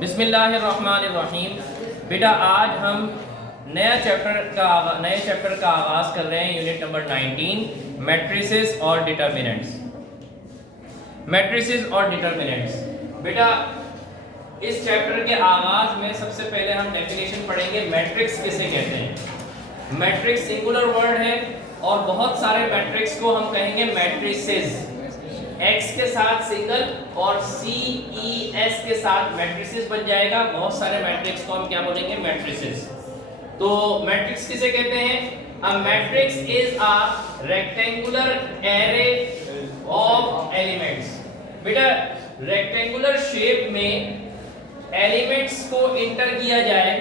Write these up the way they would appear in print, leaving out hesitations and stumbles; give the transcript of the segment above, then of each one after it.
बिस्मिल्लाहिर्रहमानिर्रहीम। बेटा आज हम नए चैप्टर का आगाज़ कर रहे हैं। यूनिट नंबर 19 मैट्रिसेस और डिटर्मिनेंट्स। मैट्रिसेस और डिटर्मिनेंट्स। बेटा इस चैप्टर के आगाज़ में सबसे पहले हम डेफिनेशन पढ़ेंगे मैट्रिक्स किसे कहते हैं। मैट्रिक्स सिंगुलर वर्ड है और बहुत सारे मैट्रिक्स को हम कहेंगे मैट्रिसेस। X के साथ सिंगल और CES के साथ मैट्रिसेस बन जाएगा। बहुत सारे मैट्रिक्स को हम क्या बोलेंगे, मैट्रिसेस। तो मैट्रिक्स किसे कहते हैं? A matrix is a rectangular array of elements. बेटा रेक्टेंगुलर शेप में एलिमेंट्स को इंटर किया जाए,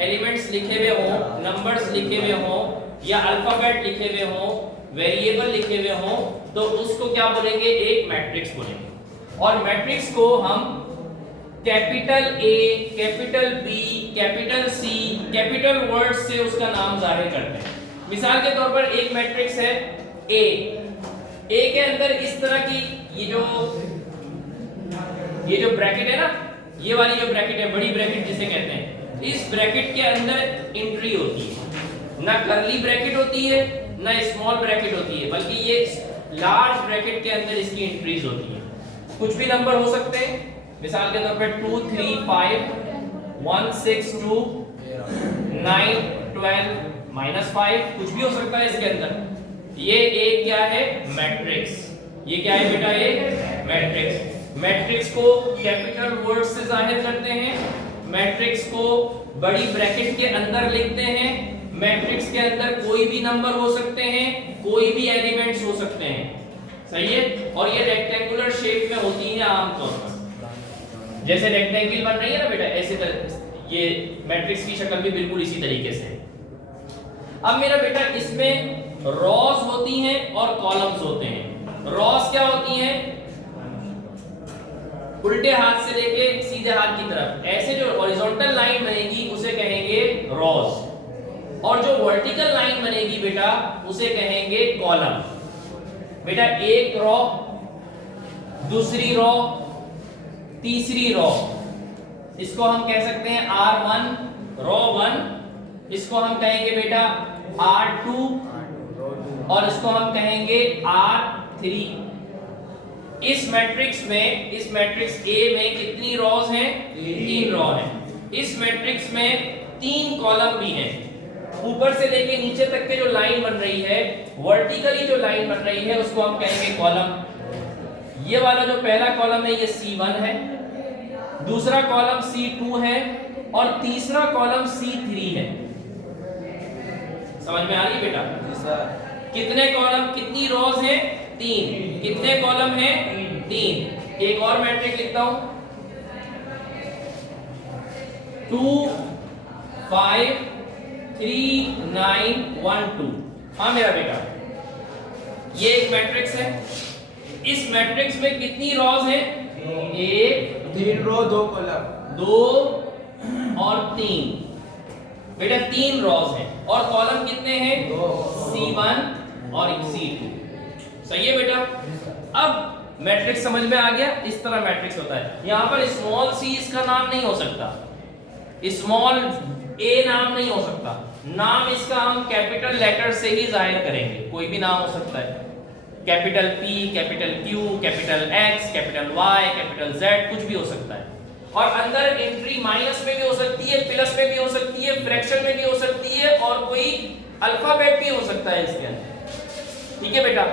एलिमेंट्स लिखे हुए हो, नंबर्स लिखे हुए हो या अल्फाबेट लिखे हुए हो, वेरिएबल लिखे हुए हो, तो उसको क्या बोलेंगे, एक मैट्रिक्स बोलेंगे। और मैट्रिक्स को हम capital A, capital B, capital C, capital word से उसका नाम जाहिर करते हैं। मिसाल के तौर पर एक मैट्रिक्स है A के अंदर इस तरह की ये जो ब्रैकेट है ना, ये वाली जो ब्रैकेट है, बड़ी ब्रैकेट जिसे कहते हैं, इस ब्रैकेट के अंदर एंट्री होती है। ना कर्ली ब्रैकेट होती है ना स्मॉल ब्रैकेट होती है, बल्कि ये लार्ज ब्रैकेट के अंदर इसकी एंट्रीज होती है। कुछ भी नंबर हो सकते हैं, मिसाल के तौर पर 2 3 5 1 6 2 9 12 -5 कुछ भी हो सकता है इसके अंदर। ये एक क्या है, मैट्रिक्स। ये क्या है बेटा, ये मैट्रिक्स। मैट्रिक्स को कैपिटल वर्ड से जाहिर करते हैं, मैट्रिक्स को बड़ी ब्रैकेट के अंदर लिखते हैं। मैट्रिक्स के अंदर कोई भी नंबर हो सकते हैं, कोई भी एलिमेंट्स हो सकते हैं, सही है। और ये रेक्टेंगुलर शेप में होती है आमतौर पर, जैसे रेक्टेंगल बन रही है ना बेटा, ऐसे तरह ये मैट्रिक्स की शक्ल भी बिल्कुल इसी तरीके से। अब मेरा बेटा इसमें रॉस होती हैं और कॉलम्स होते हैं। रॉस क्या होती हैं? उल्टे हाथ से लेके सीधे हाथ की तरफ ऐसे जो हॉरिजॉन्टल लाइन बनेगी उसे कहेंगे रॉस, और जो वर्टिकल लाइन बनेगी बेटा उसे कहेंगे कॉलम। बेटा एक रो, दूसरी रो, तीसरी रो, इसको हम कह सकते हैं R1 रो 1, इसको हम कहेंगे बेटा R2 और इसको हम कहेंगे R3। इस मैट्रिक्स A में कितनी रोज हैं? 3 रो हैं। इस मैट्रिक्स में 3 कॉलम भी हैं। ऊपर से लेके नीचे तक के जो लाइन बन रही है, वर्टिकली जो लाइन बन रही है, उसको हम कहेंगे कॉलम। ये वाला जो पहला कॉलम है ये C1 है, दूसरा कॉलम C2 है और तीसरा कॉलम C3 है। समझ में आ रही है बेटा? कितने कॉलम, कितनी रोज हैं? 3। कितने कॉलम हैं? 3। एक और मैट्रिक्स लिखता हूं, 2 5 3 9 1 2। हाँ मेरा बेटा, ये एक मैट्रिक्स है। इस मैट्रिक्स में कितनी रोज हैं? 1 3 रो 2 कॉलम, 2 और 3। बेटा 3 रोज हैं और कॉलम कितने हैं? C1 और C2। सही है बेटा? अब मैट्रिक्स समझ में आ गया। इस तरह मैट्रिक्स होता है। यहां पर स्मॉल c इसका नाम नहीं हो सकता, स्मॉल a नाम नहीं हो सकता। नाम इसका हम कैपिटल लेटर से ही जाहिर करेंगे। कोई भी नाम हो सकता है, capital P, capital Q, capital X, capital Y, capital Z, कुछ भी हो सकता है। और अंदर एंट्री माइनस में भी हो सकती है, प्लस में भी हो सकती है, फ्रैक्शन में भी हो सकती है, और कोई अल्फाबेट भी हो सकता है इसके अंदर। ठीक है बेटा?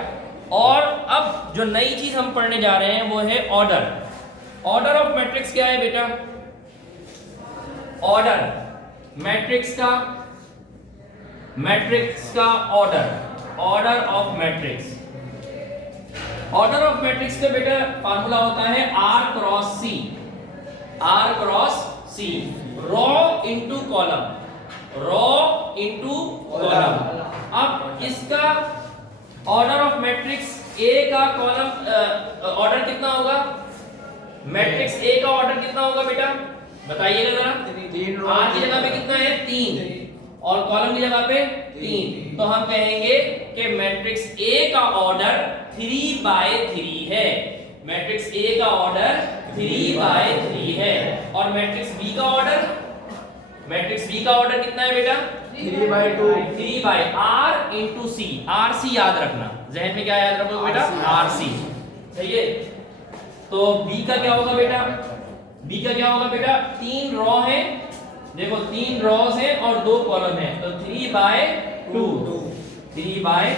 और अब जो नई चीज हम पढ़ने जा रहे हैं वो है ऑर्डर। ऑर्डर ऑफ मैट्रिक्स क्या है बेटा? ऑर्डर मैट्रिक्स का order of matrix. Order of matrix का बेटा फार्मूला होता है R क्रॉस C, रो इनटू कॉलम, अब इसका ऑर्डर ऑफ मैट्रिक्स A का कॉलम ऑर्डर कितना होगा? मैट्रिक्स A का ऑर्डर कितना होगा बेटा, बताइएगा जरा। R की जगह पे कितना है? 3 और कॉलम की जगह पे 3, तो हम कहेंगे कि मैट्रिक्स A का ऑर्डर 3/3 है। मैट्रिक्स A का ऑर्डर 3/3 है और मैट्रिक्स मैट्रिक्स बी का ऑर्डर कितना है बेटा? 3/2 3/r इंटू सी। आर सी याद रखना, जहन में क्या याद रखोगे बेटा? R C. सही है। तो बी का क्या होगा बेटा? बी का क्या होगा बेटा? 3 रो है, देखो 3 रोज है और 2 कॉलम है, तो 3/2 3/2।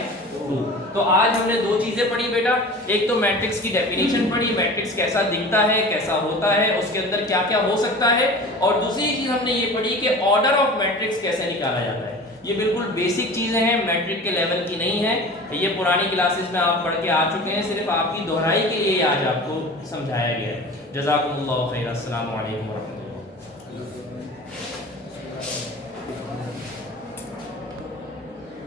तो आज हमने दो चीजें पढ़ी बेटा, एक तो मैट्रिक्स की डेफिनेशन पढ़ी, मैट्रिक्स कैसा दिखता है, कैसा होता है, उसके अंदर क्या क्या हो सकता है, और दूसरी चीज हमने ये पढ़ी कि ऑर्डर ऑफ मैट्रिक्स कैसे निकाला जाता है। ये बिल्कुल बेसिक चीजें हैं, मैट्रिक के लेवल की नहीं है, ये पुरानी क्लासेस में आप पढ़ के आ चुके हैं, सिर्फ आपकी दोहराई के लिए आज आपको समझाया गया है। जज़ाकुमुल्लाहु खैर। अस्सलाम वालेकुम व रहमतुल्लाह।